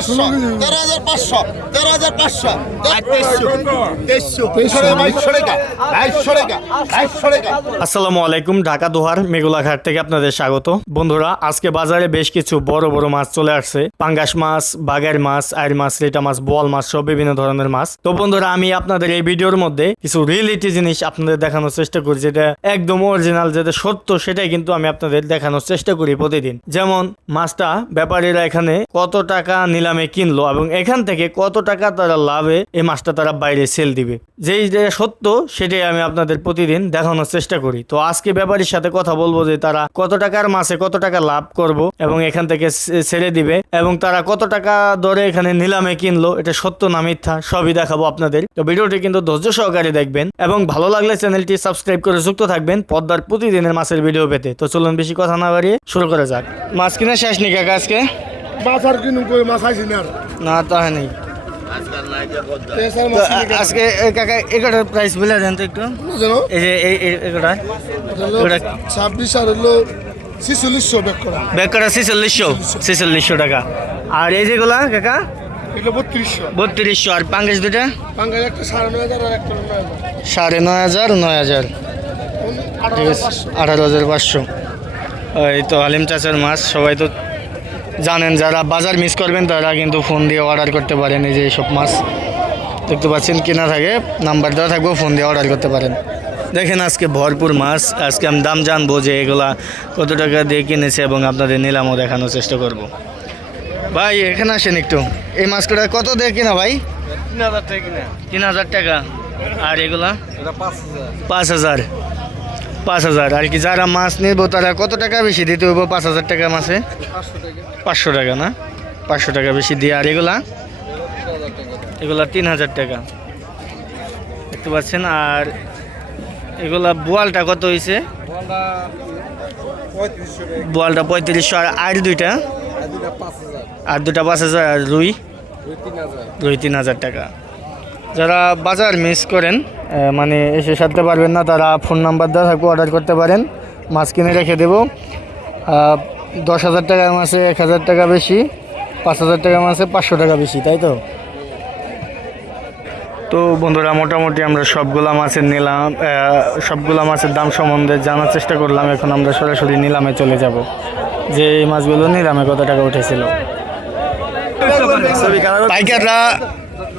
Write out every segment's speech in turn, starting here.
পাঁচশো। তেরো হাজার পাঁচশো। তেরো হাজার পাঁচশো। আসসালামু আলাইকুম ঢাকা দোহার মেঘুলাঘাট থেকে আপনাদের স্বাগত। বন্ধুরা আজকে বাজারে বেশ কিছু বড় বড় মাছ চলে আসছে। পাঙ্গাস মাছ বাগের মাছ আইর মাছ রেটা মাছ বোয়াল মাছ সব বিভিন্ন ধরনের মাছ। তো বন্ধুরা আমি আপনাদের এই ভিডিওর মধ্যে কিছু রিয়েলিটি জিনিস আপনাদের দেখানোর চেষ্টা করি যেটা একদম অরিজিনাল যেটা সত্য সেটাই কিন্তু আমি আপনাদের দেখানোর চেষ্টা করি প্রতিদিন। যেমন মাছটা ব্যাপারীরা এখানে কত টাকা নিলামে কিনলো এবং এখান থেকে কত টাকা তারা লাভে এই মাছটা তারা বাইরে সেল দিবে। যেই সত্য, সেটাই আমি আপনাদের প্রতিদিন দেখানোর চেষ্টা করি। তো আজকে ব্যাপারীর সাথে কথা বলব যে তারা কত টাকার মাছে কত টাকা লাভ করব এবং এখান থেকে ছেড়ে দিবে এবং তারা কত টাকা দরে এখানে নিলামে কিনলো, এটা সত্য না মিথ্যা, সবই দেখাবো আপনাদের। তো ভিডিওটি কিন্তু ধৈর্য সহকারে দেখবেন এবং ভালো লাগলে চ্যানেলটি সাবস্ক্রাইব করে যুক্ত থাকবেন পদ্মার প্রতিদিনের মাছের ভিডিও পেতে। তো চলুন বেশি কথা না বাড়িয়ে শুরু করা যাক। মাছ কিনা শেষ নি কাকা আজকে? মাছ আর কিনুম কই মাছ আইছি না আর। না তা নেই। আজকে কাকা এগারোটার প্রাইস বলে দেন তো একটু। জানো এই যে এই এগারোটা ছাব্বিশ আর হলো ছিচল্লিশশো ব্যাগ করা। ছেচল্লিশশো ছেচল্লিশশো। টাকা। আর এই যেগুলা কাকা? বত্রিশশো। আর পাঙ্গাস দুটা সাড়ে নয় হাজার নয় হাজার। ঠিক আঠারো আছে আঠারো হাজার পাঁচশো। এই তো আলিম চাচার মাছ সবাই তো জানেন যারা বাজার মিস করবেন তারা কিন্তু ফোন দিয়ে অর্ডার করতে পারেন এই যে এইসব মাছ। দেখতে পাচ্ছেন কেনা থাকে নাম্বার দেওয়া থাকবে ফোন দিয়ে অর্ডার করতে পারেন। দেখেন আজকে ভরপুর মাছ আজকে আমি দাম জানব যে এগুলা কত টাকা দিয়ে কিনেছে এবং আপনাদের নিলামও দেখানোর চেষ্টা করব। ভাই এখানে আসেন একটু। এই মাছগুলো কত দিয়ে কিনা ভাই? তিন হাজার টাকা তিন হাজার টাকা। আর এগুলা? পাঁচ হাজার। পাঁচ হাজার। আর কি যারা মাছ নেব তারা কত টাকা বেশি দিতে হইব? পাঁচ হাজার টাকা মাছে? পাঁচশো টাকা না? পাঁচশো টাকা বেশি দিয়ে। আর এগুলা? এগুলা তিন হাজার টাকা। দেখতে পাচ্ছেন? আর এগুলা বোয়ালটা কত হয়েছে বোয়ালটা পঁয়ত্রিশশো। আর আর দুইটা? আর দুটা পাঁচ হাজার। আর রুই? দুই তিন হাজার টাকা। যারা বাজার মিস করেন মানে এসে সারতে পারবেন না তারা ফোন নাম্বার দেওয়া থাকবে অর্ডার করতে পারেন। মাছ কিনে রেখে দেবো। দশ হাজার টাকার মাসে এক হাজার টাকা বেশি পাঁচ হাজার টাকার মাসে পাঁচশো টাকা বেশি তাই তো? তো বন্ধুরা মোটামুটি আমরা সবগুলা মাছের নিলাম সবগুলা মাছের দাম সম্বন্ধে জানার চেষ্টা করলাম এখন আমরা সরাসরি নিলামে চলে যাব। যে এই মাছগুলো নিলামে কত টাকা উঠেছিল? পাইকাররা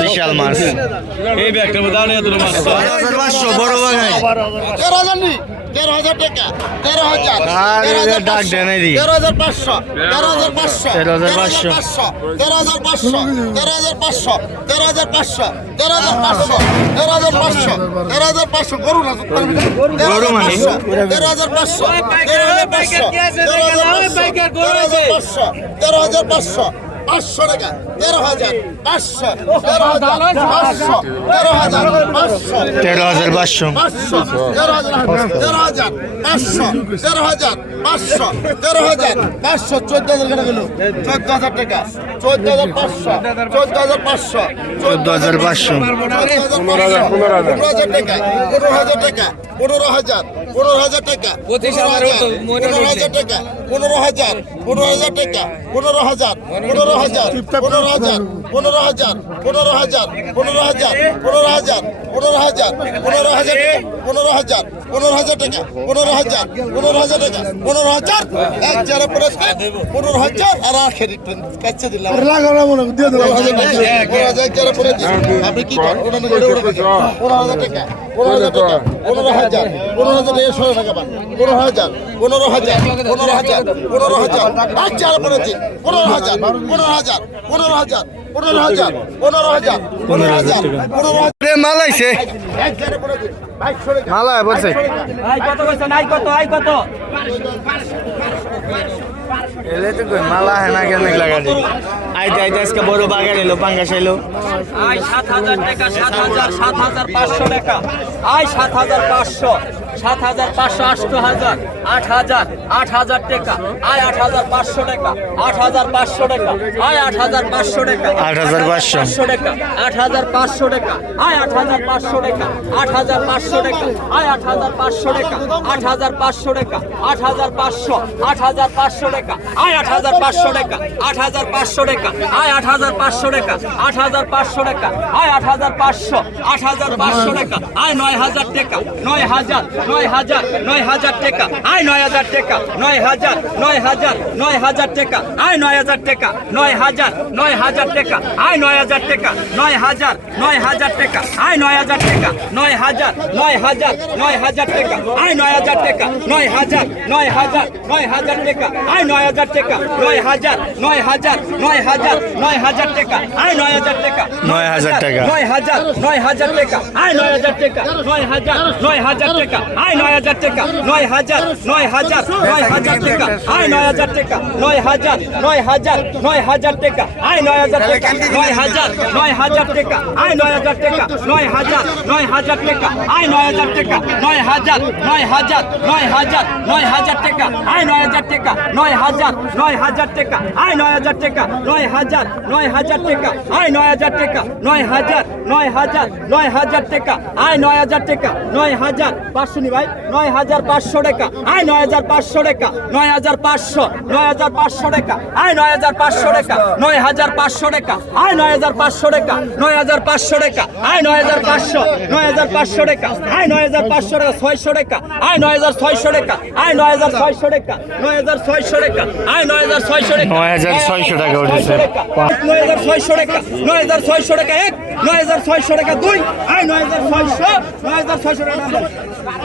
বিশাল মাছ এই ব্যাগটার মধ্যে আনে এত মাছ পাঁচশো বড় বাগাই তেরো হাজার নি তেরো হাজার টাকা তেরো হাজার তেরো হাজার ডাক পাঁচশো, দেন দি। তেরো হাজার পাঁচশো তেরো হাজার পাঁচশো তেরো হাজার পাঁচশো। তেরো হাজার পাঁচশো তেরো হাজার পাঁচশো তেরো হাজার পাঁচশো তেরো হাজার পাঁচশো তেরো হাজার পাঁচশো তেরো হাজার পাঁচশো গরু না গরু মানে? তেরো হাজার পাঁচশো তেরো হাজার পাঁচশো তেরো হাজার পাঁচশো তেরো হাজার পাঁচশো তেরো হাজার পাঁচশো পাঁচশো টাকা তেরো হাজার পাঁচশো তেরো হাজার পাঁচশো তেরো হাজার পাঁচশো তেরো হাজার পাঁচশো। পাঁচশো তেরো হাজার পাঁচশো তেরো হাজার পাঁচশো তেরো হাজার পাঁচশো চোদ্দ হাজার কেটে গেল চোদ্দ হাজার টাকা চোদ্দ হাজার পাঁচশো চোদ্দ হাজার পাঁচশো চোদ্দ হাজার পাঁচশো। পনেরো হাজার পনেরো হাজার। টাকা পনেরো হাজার টাকা পনেরো হাজার পনেরো হাজার টাকা পনেরো হাজার পনেরো হাজার টাকা। পনেরো হাজার পনেরো হাজার টাকা পনেরো হাজার পনেরো হাজার পনেরো হাজার পনেরো হাজার পনেরো হাজার পনেরো হাজার পনেরো হাজার পনেরো হাজার পনেরো হাজার পনেরো হাজার পনেরো হাজার টাকা পনেরো হাজার পনেরো হাজার টাকা পনেরো হাজার এক চারে পনেরো হাজার আর আখের কাছে দিলাম মনে পনেরো হাজার যারা পরে দিন। আপনি কি করেন? পনেরো হাজার টাকা, পনেরো হাজার টাকা, পনেরো হাজার, পনেরো হাজার টাকা, টাকা পান। পনেরো হাজার, পনেরো হাজার, পনেরো হাজার, পনেরো হাজার, আর যারা পরে পনেরো হাজার, পনেরো হাজার, পনেরো হাজার, পনেরো হাজার, পনেরো হাজার, পনেরো হাজার, পনেরো হাজার, মালাইছে মালায় বলছে। আই কত কইছ? নাই কত আই কত? এলে তো কই মালা হ্যাঁ না কেন? লাগালি আইতে আইতে আজকে বড় বাগান এলো পাঙ্গাস এলো। আই সাত হাজার টাকা সাত হাজার সাত হাজার পাঁচশো টাকা। আই সাত হাজার পাঁচশো। সাত হাজার পাঁচশো আষ্ট হাজার আট হাজার আট হাজার টাকা আয় আট হাজার পাঁচশো টাকা আট হাজার পাঁচশো টাকা আয় আট হাজার পাঁচশো টাকা 8,500 টাকা আট হাজার পাঁচশো টাকা আয় আট হাজার পাঁচশো টাকা আট হাজার পাঁচশো টাকা আয় আট হাজার পাঁচশো টাকা আট হাজার পাঁচশো টাকা আট হাজার পাঁচশো আট হাজার পাঁচশো টাকা আয় আট হাজার পাঁচশো টাকা আট হাজার পাঁচশো টাকা আয় আট হাজার পাঁচশো টাকা আট হাজার পাঁচশো টাকা আয় আট হাজার পাঁচশো আট হাজার পাঁচশো টাকা আয় নয় হাজার টাকা নয় হাজার নয় হাজার নয় হাজার টাকা আয় নয় হাজার টাকা নয় হাজার নয় হাজার নয় হাজার টাকা আয় নয় হাজার টাকা নয় হাজার নয় হাজার টাকা আয় নয় হাজার টাকা নয় হাজার নয় হাজার টাকা আয় নয় হাজার টাকা নয় হাজার নয় হাজার নয় হাজার টাকা আয় নয় হাজার টাকা নয় হাজার নয় হাজার নয় হাজার টাকা আয় নয় হাজার টাকা নয় হাজার নয় হাজার নয় হাজার নয় হাজার টাকা আয় নয় হাজার টাকা 9,000 টাকা। নয় হাজার নয় হাজার টাকা আয় নয় হাজার টাকা নয় হাজার নয় হাজার টাকা আয় নয় হাজার টাকা নয় হাজার নয় হাজার নয় হাজার টাকা আয় নয় হাজার টাকা নয় হাজার নয় হাজার নয় হাজার টাকা আয় নয় হাজার টাকা নয় হাজার নয় হাজার টাকা আয় নয় হাজার টাকা নয় হাজার নয় হাজার টাকা আয় নয় হাজার টাকা নয় হাজার নয় হাজার নয় হাজার নয় হাজার টাকা আয় নয় হাজার টাকা নয় হাজার নয় হাজার টাকা আয় নয় হাজার টাকা নয় হাজার নয় হাজার টাকা আয় নয় হাজার টাকা নয় হাজার নয় হাজার নয় হাজার টাকা আয় নয় হাজার টাকা নয় হাজার পাঁচশো ভাই নয় হাজার পাঁচশো টাকা আয় নয় হাজার পাঁচশো টাকা নয় হাজার পাঁচশো নয় হাজার পাঁচশো টাকা আয় নয় হাজার পাঁচশো টাকা নয় হাজার পাঁচশো টাকা আয় নয় হাজার পাঁচশো টাকা নয় হাজার পাঁচশো টাকা আয় নয় হাজার পাঁচশো নয় হাজার পাঁচশো টাকা আয় নয় হাজার পাঁচশো টাকা ছয়শো টাকা আয় নয় হাজার ছয়শো টাকা আয় নয় হাজার ছয়শো টাকা নয় হাজার ছয়শো টাকা আয় নয় হাজার ছয়শো টাকা 9,600 টাকা উঠেছে। নয় হাজার ছয়শো টাকা নয় হাজার ছয়শো টাকা এক নয় হাজার ছয়শো টাকা দুই আয় নয় হাজার ছয়শো নয় হাজার ছয়শো টাকা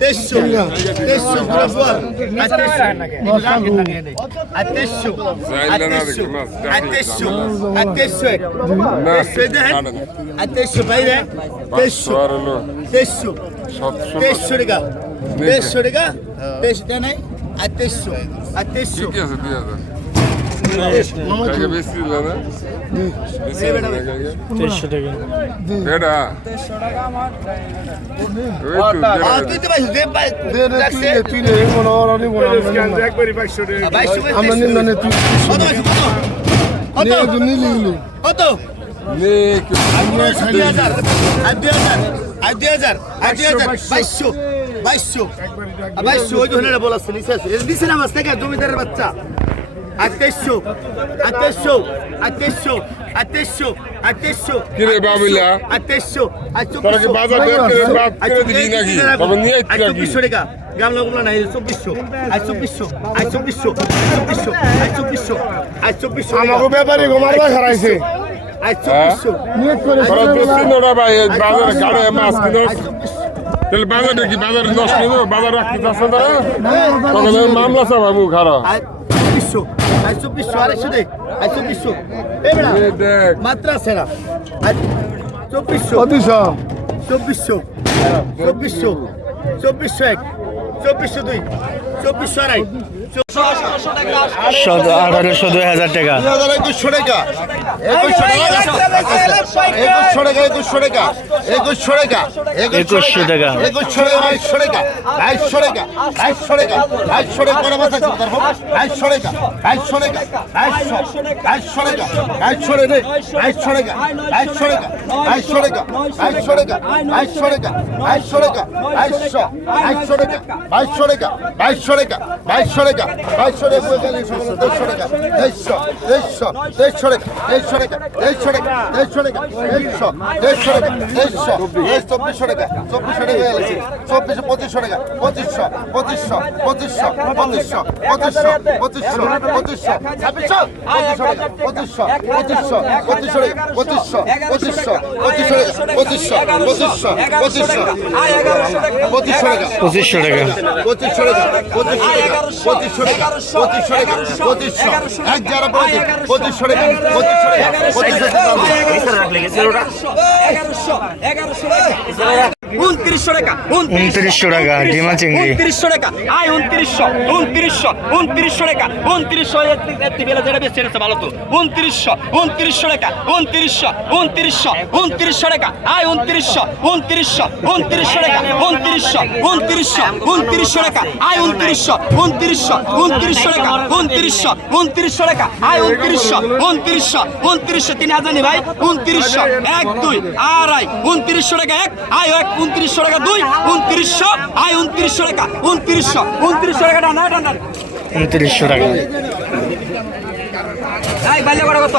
তেইশশো তেইশশো পুরো বল আর তেইশশো আর তেইশশো আর তেইশশো আর তেইশশো আর তেইশশো এক তেইশশো দেখেন আর তেইশশো বাইরে তেইশশো তেইশশো তেইশশো টাকা তেইশশো টাকা তেইশশো নাই আর তেইশশো আর তেইশশো আমরা নিম্নে বাইশো বাইশো বাইশো ওই ধরে বলাচ্ছে নিচে আছে নিচে নামাজ থেকে জমিদারের বাচ্চা Atenção, atenção, atenção, atenção, atenção. Kire babila. Atenção, atenção. Para que baza dar kire Para kire digi nagi. Para niye itti nagi. Atenção bicho rega. Gamla gumla nahi. Atenção bicho. Atenção bicho. Atenção bicho. Atenção bicho. Atenção bicho. Amago bepari gomarla kharaise. Atenção bicho. Niye kore. Para to sinora bhai bazar gare mas kinos. তাহলে বাজারে কি বাজারে নষ্ট বাজার রাখতে চাচ্ছেন তারা মামলা চাপাবো খারাপ চব্বিশশো আর চব্বিশশো আড়াইশো দে আর চব্বিশশো এই বেড়া এ দেখ। মাত্রা সেরা আর চব্বিশশো চব্বিশশো চব্বিশশো চব্বিশশো এক। চব্বিশশো দুই। চব্বিশশো আড়াই। আঠারোশো দুই হাজার টাকা। একুশশো টাকা। একুশশো টাকা। একুশশো টাকা একুশশো টাকা একুশশো টাকা একুশশো টাকা একুশশো টাকা বাইশশো টাকা বাইশশো টাকা বাইশশো টাকা বাইশশো টাকা করে মাথা চিন্তা বাইশশো টাকা বাইশশো টাকা বাইশশো বাইশশো টাকা বাইশশো টাকা বাইশশো টাকা বাইশশো টাকা বাইশশো টাকা বাইশশো টাকা বাইশশো টাকা বাইশশো টাকা বাইশশো বাইশশো টাকা বাইশশো টাকা বাইশশো টাকা বাইশশো টাকা বাইশশো টাকা দেড়শো টাকা দেড়শো দেড়শো টাকা দেড়শো টাকা দেড়শো টাকা দেড়শো টাকা দেড়শো দেড়শো টাকা দেড়শো এই চব্বিশশো টাকা চব্বিশশো টাকা হয়ে গেছে চব্বিশশো পঁচিশশো টাকা পঁচিশশো পঁচিশশো পঁচিশশো পঁচিশশো পঁচিশশো পঁচিশশো পঁচিশশো ছাব্বিশশো পঁচিশশো পঁচিশশো পঁচিশশো পঁচিশশো পঁচিশশো পঁচিশশো পঁচিশশো পঁচিশশো পঁচিশশো পঁচিশশো পঁচিশশো টাকা পঁচিশশো টাকা পঁচিশশো টাকা পঁচিশশো টাকা পঁচিশশো টাকা পঁচিশশো এক যারা পঁচিশশো টাকা পঁচিশশো টাকা পঁচিশশো টাকা রাখলে গেছিল এগারোশো এগারোশো। উনত্রিশশো টাকা উনত্রিশশো টাকা, ডিমা চিংড়ি। উনত্রিশশো টাকা। আয় উনত্রিশশো উনত্রিশশো উনত্রিশশো টাকা। উনত্রিশশো বেলা যেটা বেশি এনেছে ভালো তো। উনত্রিশশো উনত্রিশশো টাকা উনত্রিশশো উনত্রিশশো উনত্রিশশো টাকা। আয় উনত্রিশশো উনত্রিশশো উনত্রিশশো টাকা উনত্রিশশো উনত্রিশশো উনত্রিশশো টাকা। আয় উনত্রিশশো উনত্রিশশো উনত্রিশশো টাকা উনত্রিশশো উনত্রিশশো টাকা। আয় উনত্রিশশো উনত্রিশশো উনত্রিশশো তিন হাজার নি ভাই? উনত্রিশশো এক দুই আড়াই। উনত্রিশশো টাকা এক আয় এক উনত্রিশশো টাকা দুই উনত্রিশশো আয় উনত্রিশশো টাকা উনত্রিশশো উনত্রিশশো টাকা টানা টানা উনত্রিশশো টাকা। এই বাইলে কত কত?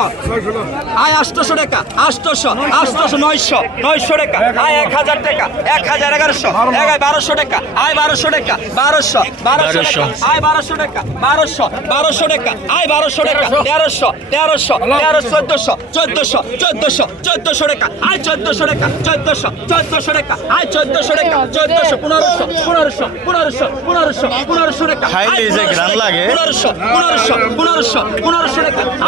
আয় আটশোশো টাকা আটশোশো আটশোশো নয়শো নয়শো টাকা। আয় এক হাজার টাকা এক হাজার এগারোশো। আয় বারোশো টাকা আয় বারোশো টাকা বারোশো বারোশো আয় বারোশো টাকা বারোশো বারোশো টাকা আয় বারোশো টাকা তেরোশো। তেরোশো তেরো চোদ্দশো চোদ্দশো চোদ্দশো চোদ্দশো টাকা আয় চোদ্দশো টাকা চোদ্দশো চোদ্দশো টাকা আয় চোদ্দশো টাকা চোদ্দশো পনেরোশো পনেরোশো পনেরোশো পনেরোশো পনেরোশো টাকা। পনেরোশো পনেরোশো পনেরোশো পনেরোশো টাকা